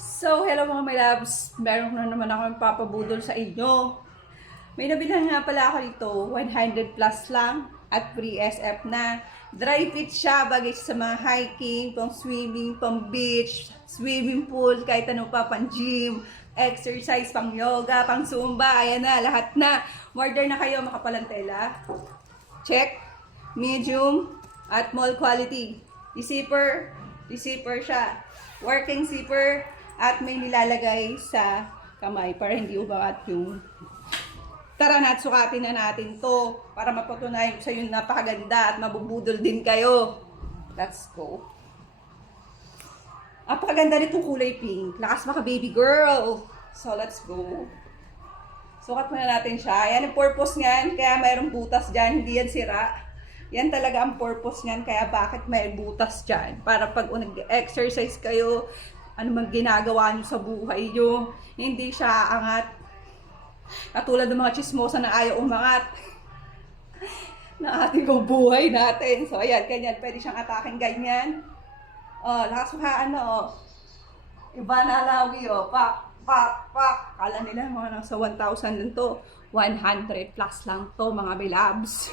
So, hello mga my loves. Meron na naman ako papabudol sa inyo. May nabilang nga pala ako dito, 100 plus lang at free SF na. Dry fit siya, bagay sa mga hiking, pang swimming, pang beach, swimming pool, kahit ano pa, pang gym, exercise, pang yoga, pang zumba, ayan na, lahat na. Order na kayo, makapalantela. Check. Medium at mall quality. Zipper siya. Working zipper at may nilalagay sa kamay para hindi umangat yung... Tara na at sukatin na natin to para mapatunayan ko sa inyo napakaganda at mabubudol din kayo. Let's go. Napakaganda nitong kulay pink. Lakas maka baby girl. So let's go. Sukat muna natin siya. Yan ang purpose niyan. Kaya mayroong butas dyan. Hindi yan sira. Yan talaga ang purpose niyan. Kaya bakit may butas dyan? Para pag nag-exercise kayo, ano man ginagawa niyo sa buhay niyo, hindi siya angat. Katulad ng mga chismosa na ayaw umangat na ating buhay natin. So, ayan, ganyan. Pwede siyang atakin ganyan. Lakas maka iba na alawi, pak. Kala nila mga nasa 1,000 lang to. 100 plus lang to, mga bilabs.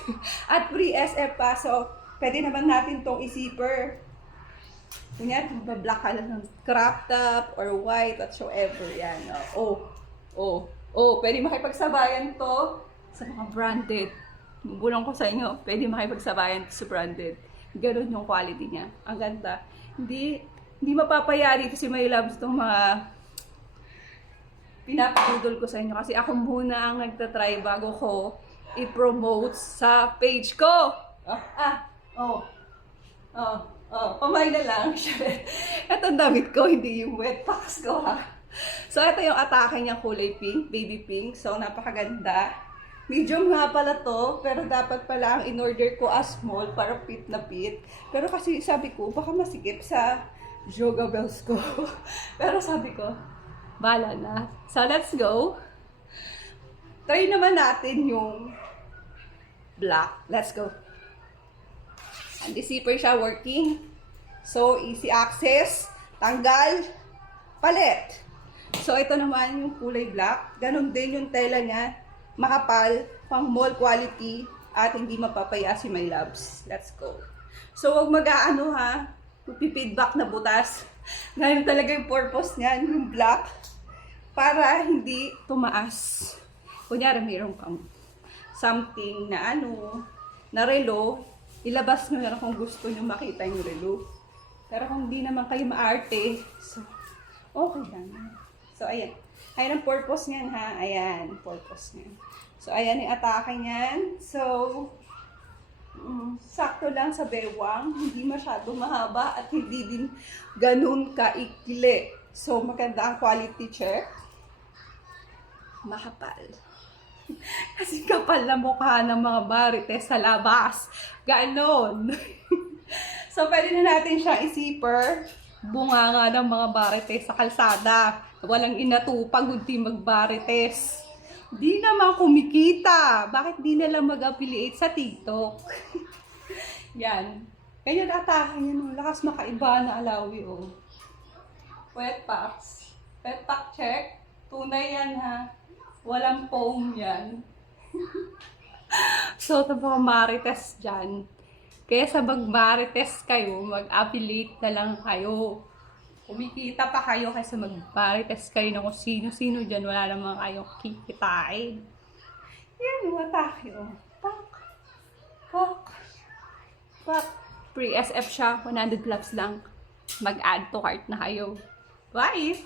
At free SF pa. So, pwede naman natin tong i-zipper. Kunya, black ka lang ng crop top or white, whatsoever. Yan. Pwede makipagsabayan to sa mga branded. Bulong ko sa inyo, pwede makipagsabayan to sa branded. Ganun yung quality niya. Ang ganda. Hindi mapapaya dito si My Loves itong mga pinapudol ko sa inyo. Kasi ako muna ang nagtatry bago ko i-promote sa page ko. Pamay na lang. Itong damit ko, hindi yung wet packs ko ha. So, ito yung atake niya, kulay pink, baby pink. So, napakaganda. Medium nga pala to, pero dapat pala ang in-order ko as small para fit na fit. Pero kasi sabi ko, baka masikip sa yoga bells ko. Pero sabi ko, bala na. So, let's go. Try naman natin yung black. Let's go. And the zipper siya working. So, easy access. Tanggal. Palit. So, ito naman yung kulay black. Ganon din yung tela niya. Makapal, pang mall quality, at hindi mapapaya si My Loves. Let's go. So, huwag mag-aano ha. Pipidback na butas. Ngayon talaga yung purpose niyan, yung black. Para hindi tumaas. Kunyari, mayroon kang something na na relo. Ilabas nyo na kung gusto nyo makita yung relo. Pero kung hindi naman kayo maarte, so, okay lang. So, ayan. Ayan ang purpose niyan, ha? Ayan, purpose niyan. So, ayan yung atake niyan. So, sakto lang sa bewang. Hindi masyado mahaba at hindi din ganun kaikli. So, maganda ang quality check. Mahapal. Kasi kapal na mukha ng mga marites sa labas. Ganon. So, pwede na natin siya i-zipper. Bunga nga ng mga barites sa kalsada. Walang inatupag, kundi magbarites. Di naman kumikita. Bakit di nalang mag-affiliate sa TikTok? Yan. Ganyan atahan yun. Lakas makaiba na alawi, oh. Wet packs. Wet pack check. Tunay yan, ha. Walang foam yan. So, ito mga marites dyan. Kaya sa mag-marites kayo, mag-affiliate na lang kayo. Kumikita pa kayo kaysa mag-marites kayo na kung sino-sino dyan. Wala naman kayong kikitain. Yan, yung atake. Pak. Free SF siya. 100 laps lang. Mag-add to cart na kayo. Bye!